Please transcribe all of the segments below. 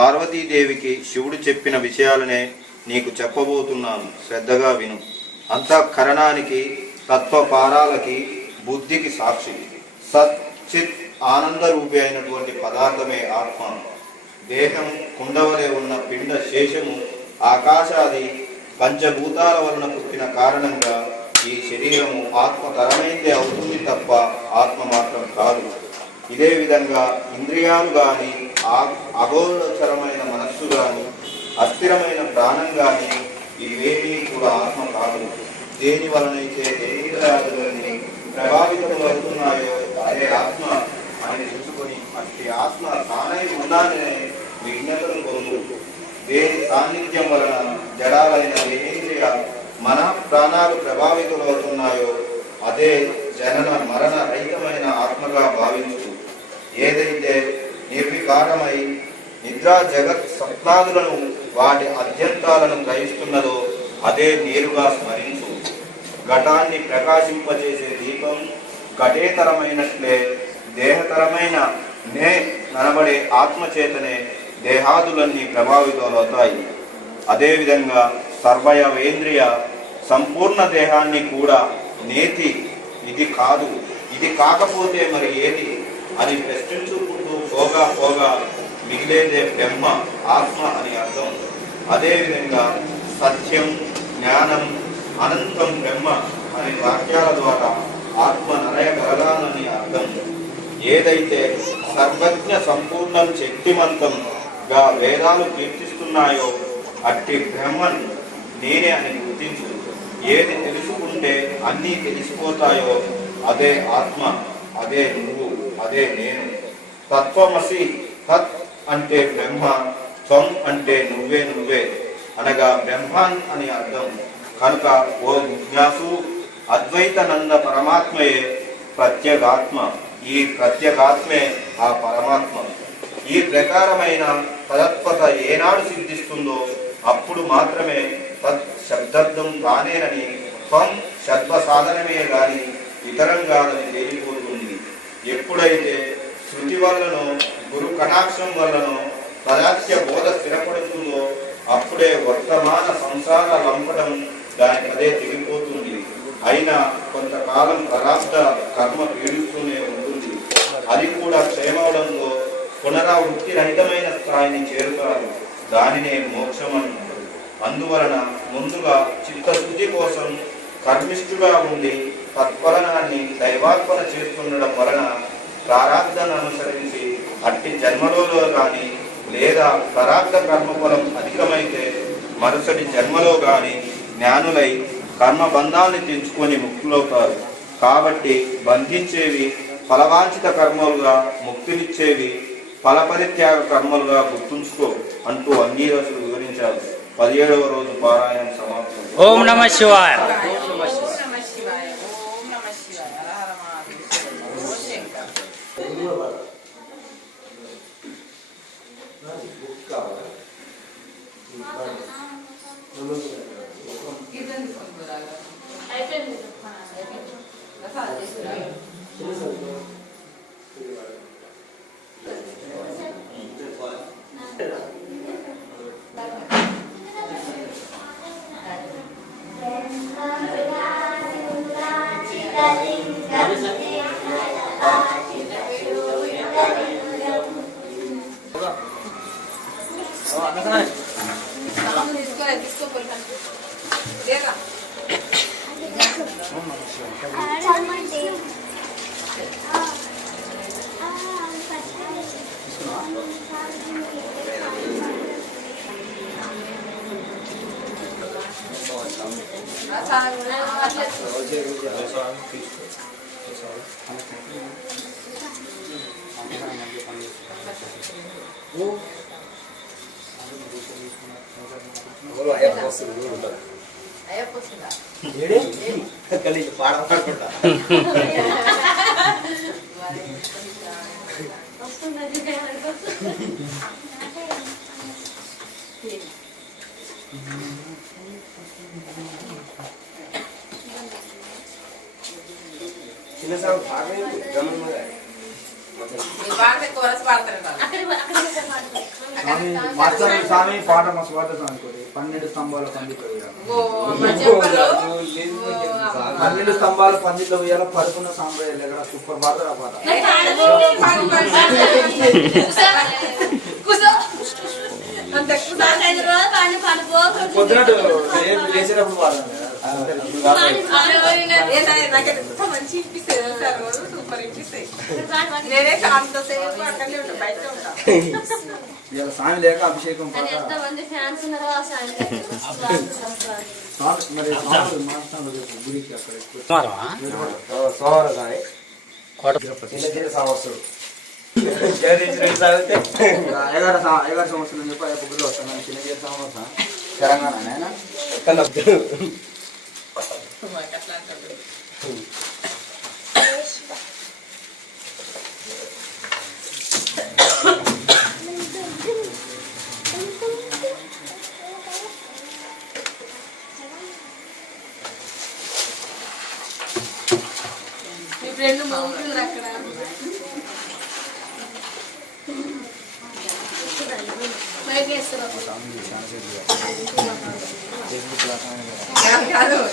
పార్వతీదేవికి శివుడు చెప్పిన విషయాలనే నీకు చెప్పబోతున్నాను, శ్రద్ధగా విను. అంతఃకరణానికి, తత్వపారాలకి, బుద్ధికి సాక్షి సత్ చిత్ ఆనంద రూపి అయినటువంటి పదార్థమే ఆత్మ. దేహం కుండవలే ఉన్న పిండ శేషము ఆకాశాది పంచభూతాల వలన పుట్టిన కారణంగా ఈ శరీరము ఆత్మతరమైందే అవుతుంది తప్ప ఆత్మ మాత్రం కాదు. ఇదే విధంగా ఇంద్రియాలు గాని, అగోచరమైన మనస్సు గాని, అస్థిరమైన ప్రాణం గాని ఇవేమీ కూడా ఆత్మ కాదు. దేని వలనైతే ఇంద్రియాదులన్నీ ప్రభావితం అవుతున్నాయో అదే ఆత్మ అని తెలుసుకొని అట్టి ఆత్మ తానై ఉన్నాననే విజ్ఞతను పొందు. దేని సాన్నిధ్యం వలన జడాలైన దేనేంద్రియ మన ప్రాణాలు ప్రభావితులవుతున్నాయో అదే జనన మరణ రహితమైన ఆత్మగా భావించు. ఏదైతే నిర్వికారమై నిద్రా జగత్ స్వప్నాదులను వాటి అత్యంతాలను గ్రహిస్తున్నదో అదే నేరుగా స్మరించు. ఘటాన్ని ప్రకాశింపజేసే దీపం ఘటేతరమైనట్లే దేహతరమైన నే ననబడే ఆత్మచేతనే దేహాదులన్నీ ప్రభావితాలవుతాయి. అదేవిధంగా సర్వయవేంద్రియ సంపూర్ణ దేహాన్ని కూడా నేతి ఇది కాదు, ఇది కాకపోతే మరి ఏది అని ప్రశ్నించుకుంటూ పోగా పోగా మిగిలేదే బ్రహ్మ ఆత్మ అని అర్థం. అదేవిధంగా సత్యం, జ్ఞానం, అనంతం బ్రహ్మ అనే వాక్యాల ద్వారా ఆత్మ నరయగలగానని అర్థం. ఏదైతే సర్వజ్ఞ సంపూర్ణం శక్తిమంతంగా వేదాలు కీర్తిస్తున్నాయో అట్టి బ్రహ్మన్ నేనే అని గుర్తించు. ఏది తెలుసుకుంటే అన్నీ తెలిసిపోతాయో అదే ఆత్మ, అదే నువ్వు, అదే నేను. తత్వమసి, తత్ అంటే బ్రహ్మ, త్వం అంటే నువ్వే నువ్వే అనగా బ్రహ్మాన్ అని అర్థం. కనుక ఓ జిజ్ఞాసు, అద్వైతనంద పరమాత్మయే ప్రత్యేగాత్మ. ఈ ప్రత్యేగాత్మే ఆ పరమాత్మ. ఈ ప్రకారమైన తదత్వత ఏనాడు సిద్ధిస్తుందో అప్పుడు మాత్రమే తత్ శబ్దార్థం తానేనని, త్వం శబ్ద సాధనమే గాని ఇతరం కాదని తేలిపోతుంది. ఎప్పుడైతే శృతి వల్లనో గురు కటాక్షం వల్లనో తదాఖ్య బోధ స్థిరపడుతుందో అప్పుడే వర్తమాన సంసార లంపడం దానికి అదే తెగిపోతుంది. అయినా కొంతకాలం ప్రారంభ కర్మ పీడిస్తూనే ఉంటుంది. అది కూడా క్షేమవడంలో పునరావృత్తి రహితమైన స్థాయిని చేరుతారు. దానినే మోక్షం అంటారు. అందువలన ముందుగా చిత్తశుద్ధి కోసం కర్మిష్ఠుగా ఉండి తత్ఫలనాన్ని దైవార్పణ చేస్తుండడం వలన ప్రారాబ్ధాన్ని అనుసరించి అట్టి జన్మలో కానీ లేదా ప్రారాబ్ధ కర్మఫలం అధికమైతే మరుసటి జన్మలో కానీ జ్ఞానులై కర్మబంధాన్ని తెంచుకొని ముక్తులవుతారు. కాబట్టి బంధించేవి ఫలవాంఛిత కర్మలుగా, ముక్తినిచ్చేవి ఫలపరిత్యాగ కర్మలుగా గుర్తుంచుకో అంటూ అన్ని రోజులు వివరించారు. 17వ రోజు పారాయణం సమాప్తం. ఓం నమః శివాయ. कोरस पाडताరు స్వామి పాట మస్తు పాట అనుకోండి 12 స్తంభాల పందిట్లో 12 స్తంభాల పందిట్లో ఉయ్యాల పడుకున్న సాంబ్రాజ్యాలు ఎక్కడ సూపర్ పాట ఆ పాట పొద్దున లేచేటప్పుడు పాడాలి మంచి సూపర్ అనిపిస్తాయి నేనే అంతసేపు అక్కడనే ఉంటా బయట ఉంటా ఇలా స్వామి లేక అభిషేకం పాట మరి గుడికి అక్కడ సంవత్సరం అయ్యగారు సంవత్సరం చెప్పి గుడిలో వస్తాను చిన్న సంవత్సరం తెలంగాణ ఆయన రెండు మౌంట్లు అక్కడ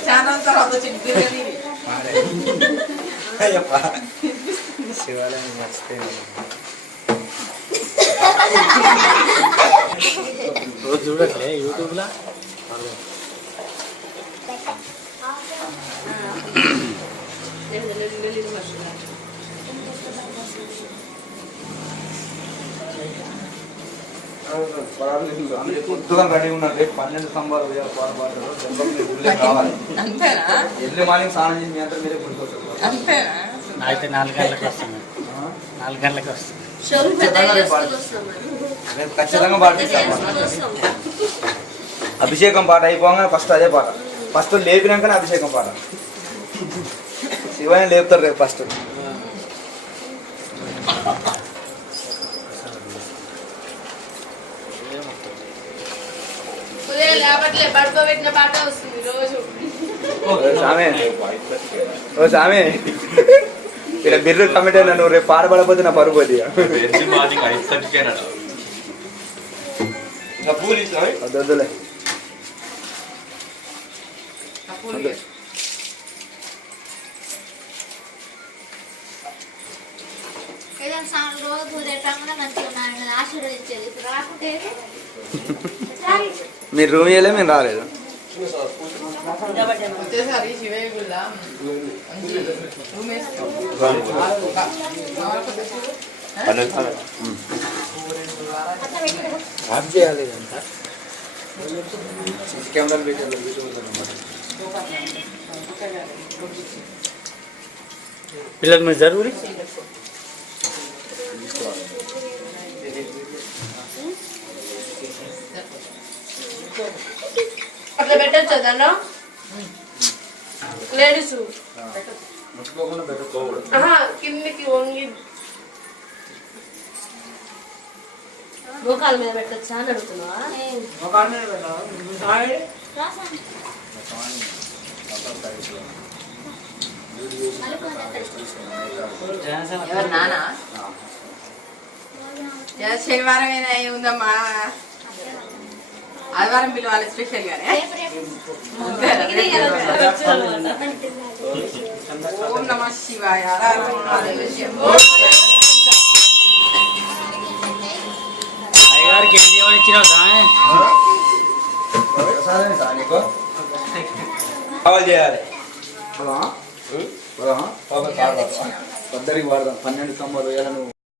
చాలా తర్వాత శివాలయం మర్చిపోయి రోజు చూడట్లే యూట్యూబ్ లా కొద్దిగా రెడీ ఉన్నారు రేపు 12 స్తంభాలు రావాలి ఎర్లీ మార్నింగ్ స్నానం చేసి మీ అంతా మీరే గుడికొస్తారు అయితే 4 గంటలకు వస్తాను 4 గంటలకు వస్తాను రేపు ఖచ్చితంగా పాటిస్తాం అభిషేకం పాట అయిపోగా ఫస్ట్ అదే పాట ఫస్ట్ లేపినాకనే అభిషేకం పాట శివయ్య లేపుతారు రేపు ఫస్ట్ పడుకోబెట్టిన పాట వస్తుంది రోజు ఓ సామే ఇక్కడ బిర్రు కమిటీ నువ్వు రేపు పాడబడపోతే నా పరుగు వద్దులే మీరు రూమ్ ఇవ్వలే మేము రాలేదు వచ్చేసరి శివయ్య గుళ్ళ ఆఫ్ చేయాలి కెమెరాలు పెట్టాలి పిల్లలు మీరు జరుగురి అట్లా పెట్టచ్చు దాన్ని లేడీస్ కిందికి వంగి మోకాల మీద పెట్టచ్చా అని అడుగుతున్నావా శనివారం అయినా ఉందమ్మా ఆదివారం పిలవాలి స్పెషల్ గానే ఓం నమః శివాయ అయ్యగారికి ఏం దేవుని ఇచ్చినావు కావాలి చేయాలి పద్దరికి వాడదాం 12 స్తంభాలు